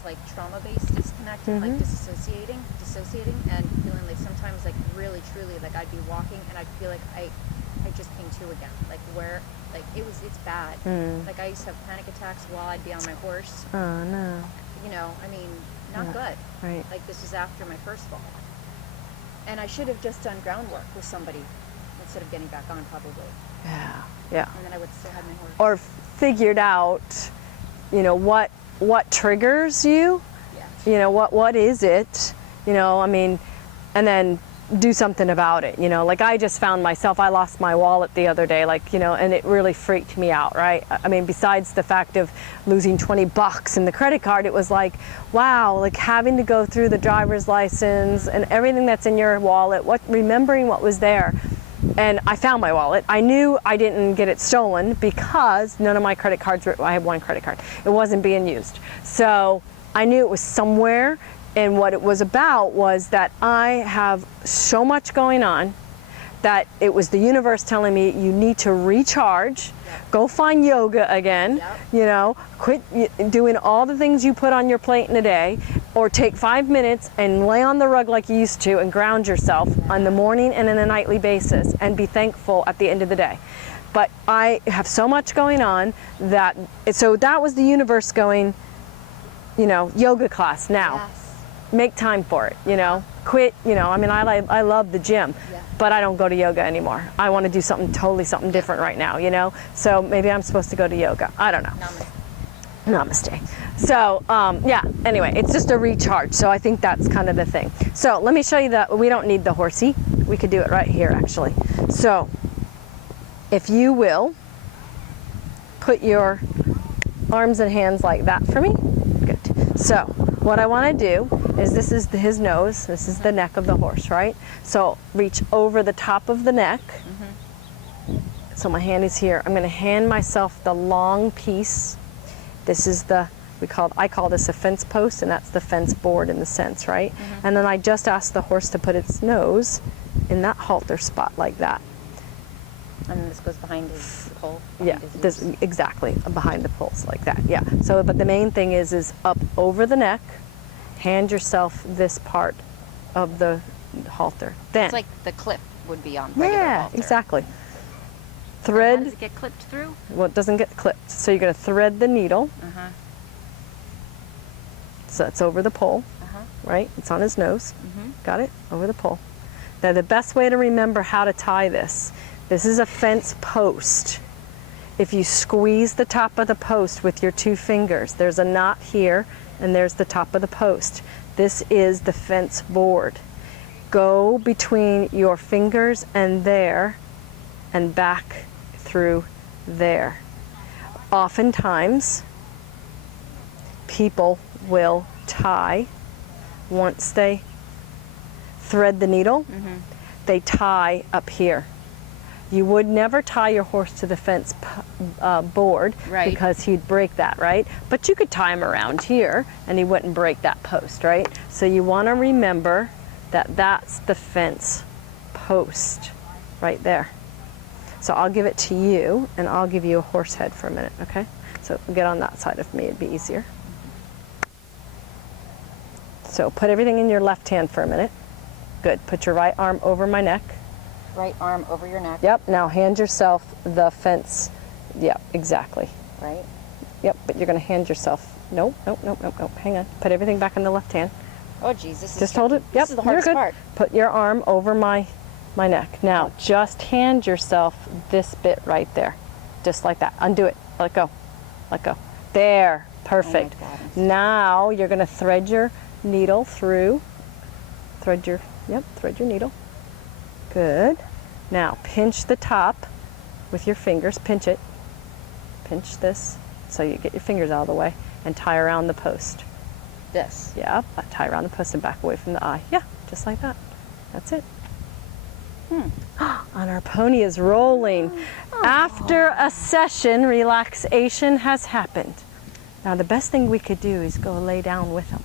this like trauma-based disconnect and like dissociating and feeling like sometimes like really truly like I'd be walking and I'd feel like I just came to again, like where like it's bad. Like I used to have panic attacks while I'd be on my horse. Oh no. You know, I mean, not good. Right. Like this was after my first fall. And I should have just done groundwork with somebody instead of getting back on, probably. Yeah. Yeah. And then I would still have my horse. Or figured out, you know, what triggers you. Yeah. You know, what is it? You know, I mean, and then do something about it. You know, like I just found myself, I lost my wallet the other day, like, you know, and it really freaked me out, right? I mean, besides the fact of losing $20 in the credit card, it was like, wow, like having to go through the driver's license and everything that's in your wallet, remembering what was there. And I found my wallet. I knew I didn't get it stolen because none of my credit cards were, I had one credit card. It wasn't being used. So I knew it was somewhere. And what it was about was that I have so much going on that it was the universe telling me you need to recharge, go find yoga again, you know, quit doing all the things you put on your plate in a day, or take 5 minutes and lay on the rug like you used to and ground yourself on the morning and on a nightly basis and be thankful at the end of the day. But I have so much going on that, so that was the universe going, you know, yoga class now. Make time for it, you know, quit, you know, I mean, I love the gym, but I don't go to yoga anymore. I want to do something different right now, you know, so maybe I'm supposed to go to yoga. I don't know. Namaste. So, yeah, anyway, it's just a recharge. So I think that's kind of the thing. So let me show you that we don't need the horsey. We could do it right here, actually. So if you will put your arms and hands like that for me. Good. So what I want to do is, this is his nose, this is the neck of the horse, right? So reach over the top of the neck. So my hand is here. I'm going to hand myself the long piece. This is I call this a fence post, and that's the fence board in the sense, right? And then I just ask the horse to put its nose in that halter spot like that. And this goes behind his pole? Yeah, this, exactly, behind the poles like that, yeah. So, but the main thing is up over the neck, hand yourself this part of the halter. Then, it's like the clip would be on regular halter. Exactly. Thread. How does it get clipped through? Well, it doesn't get clipped. So you're going to thread the needle. So it's over the pole, right? It's on his nose. Got it? Over the pole. Now the best way to remember how to tie this is a fence post. If you squeeze the top of the post with your 2 fingers, there's a knot here and there's the top of the post. This is the fence board. Go between your fingers and there and back through there. Oftentimes, people will tie, once they thread the needle, they tie up here. You would never tie your horse to the fence board, because he'd break that, right? But you could tie him around here and he wouldn't break that post, right? So you want to remember that that's the fence post right there. So I'll give it to you, and I'll give you a horse head for a minute, okay? So get on that side of me, it'd be easier. So put everything in your left hand for a minute. Good, put your right arm over my neck. Right arm over your neck. Yep, now hand yourself the fence. Yep, exactly. Right? Yep, but you're gonna hand yourself, nope, hang on. Put everything back in the left hand. Oh geez, this is just hold it. Yep, this is the hardest you're good. part. Put your arm over my neck. Now, just hand yourself this bit right there. Just like that. Undo it. Let go. Let go. There. Perfect. Oh my God. Now, you're going to thread your needle through. Thread your needle. Good. Now, pinch the top with your fingers. Pinch it. Pinch this so you get your fingers out of the way, and tie around the post. This? Yeah, tie around the post and back away from the eye. Yeah, just like that. That's it. And our pony is rolling. After a session, relaxation has happened. Now the best thing we could do is go lay down with him.